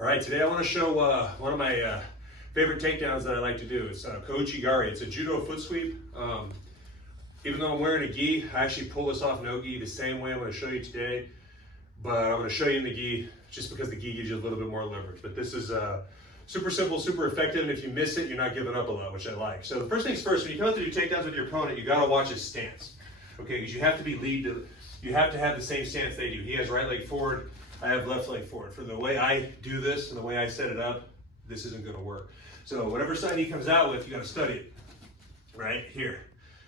All right, today I want to show one of my favorite takedowns that I like to do. It's uchi gari. It's a judo foot sweep. Even though I'm wearing a gi, I actually pull this off no gi the same way I'm going to show you today. But I'm going to show you in the gi just because the gi gives you a little bit more leverage. But this is super simple, super effective, and if you miss it, you're not giving up a lot, which I like. So the first things first, when you come out to do takedowns with your opponent, you got to watch his stance. Okay, because you have to be you have to have the same stance they do. He has right leg forward, I have left leg forward. For the way I do this and the way I set it up, this isn't going to work. So whatever side he comes out with, you got to study it. Right here.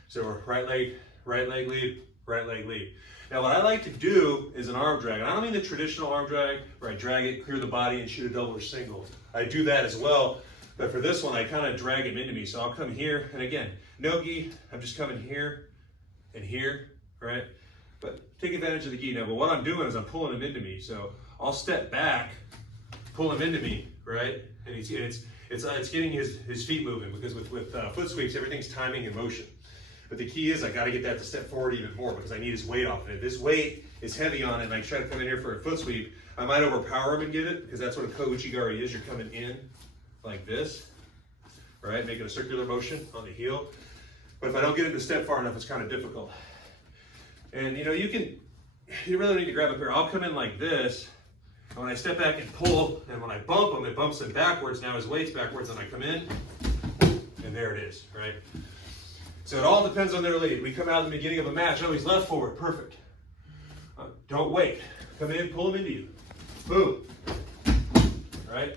So we're right leg lead, right leg lead. Now what I like to do is an arm drag. And I don't mean the traditional arm drag where I drag it, clear the body, and shoot a double or single. I do that as well, but for this one, I kind of drag him into me. So I'll come here, and again, no gi, I'm just coming here and here, right? But take advantage of the gi now. But what I'm doing is I'm pulling him into me. So I'll step back, pull him into me, right? And it's getting his feet moving, because with foot sweeps, everything's timing and motion. But the key is I got to get that to step forward even more, because I need his weight off of it. This weight is heavy on it, and I try to come in here for a foot sweep. I might overpower him and get it, because that's what a uchi gari is. You're coming in like this, right? Making a circular motion on the heel. But if I don't get it to step far enough, it's kind of difficult. And you know, you really don't need to grab up here. I'll come in like this, and when I step back and pull, and when I bump him, it bumps him backwards. Now his weight's backwards, and I come in, and there it is, right? So it all depends on their lead. We come out in the beginning of a match, oh, he's left forward, perfect. Don't wait. Come in, pull him into you. Boom. Right?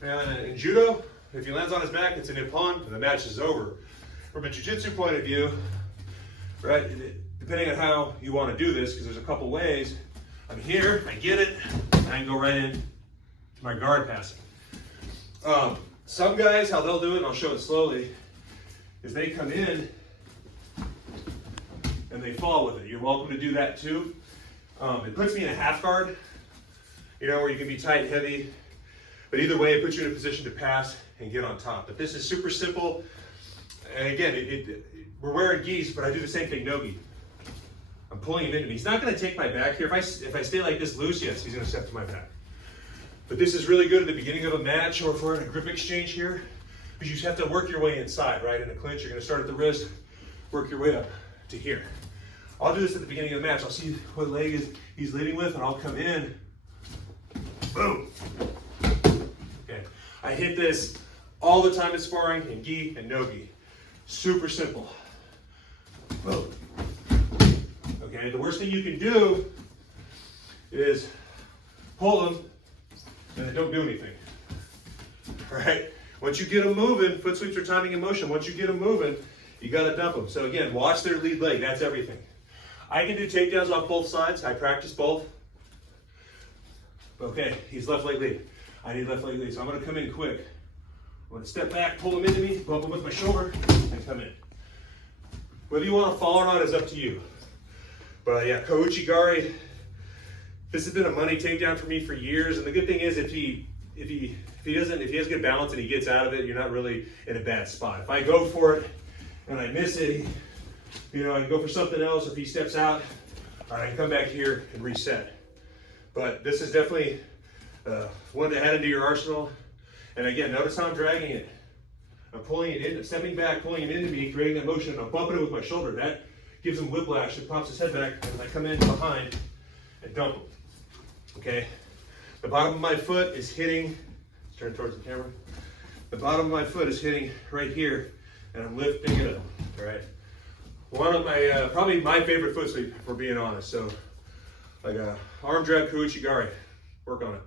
And in judo, if he lands on his back, it's an ippon, and the match is over. From a jiu-jitsu point of view, right, depending on how you want to do this, because there's a couple ways. I'm here, I get it, and I can go right in to my guard passing. Some guys, how they'll do it, and I'll show it slowly, is they come in and they fall with it. You're welcome to do that too. It puts me in a half guard, you know, where you can be tight, heavy, but either way, it puts you in a position to pass and get on top. But this is super simple. And again, we're wearing gis, but I do the same thing, no gi. I'm pulling him into me. He's not going to take my back here. If I stay like this loose, yes, he's going to step to my back. But this is really good at the beginning of a match, or if we're in a grip exchange here, because you just have to work your way inside, right? In a clinch, you're going to start at the wrist, work your way up to here. I'll do this at the beginning of the match. I'll see what leg he's leading with, and I'll come in. Boom. Okay. I hit this all the time in sparring, in gi and no gi. Super simple. Boom. Okay, the worst thing you can do is pull them and then don't do anything. All right? Once you get them moving, foot sweeps are timing and motion. Once you get them moving, you got to dump them. So again, watch their lead leg. That's everything. I can do takedowns off both sides. I practice both. Okay, he's left leg lead. I need left leg lead, so I'm going to come in quick. I'm going to step back, pull him into me, bump him with my shoulder, and come in. Whether you want to fall or not is up to you. But yeah, uchi gari, this has been a money takedown for me for years. And the good thing is, if he has good balance and he gets out of it, you're not really in a bad spot. If I go for it and I miss it, you know, I can go for something else. If he steps out, I can come back here and reset. But this is definitely one to add into your arsenal. And again, notice how I'm dragging it. I'm pulling it in, stepping back, pulling it into me, creating that motion, and I'm bumping it with my shoulder. That gives him whiplash. It pops his head back, and I come in behind and dump him. Okay? The bottom of my foot is hitting, let's turn towards the camera. The bottom of my foot is hitting right here, and I'm lifting it up. All right? One of my, probably my favorite foot sweep, if we're being honest. So, like a arm drag uchi gari. Work on it.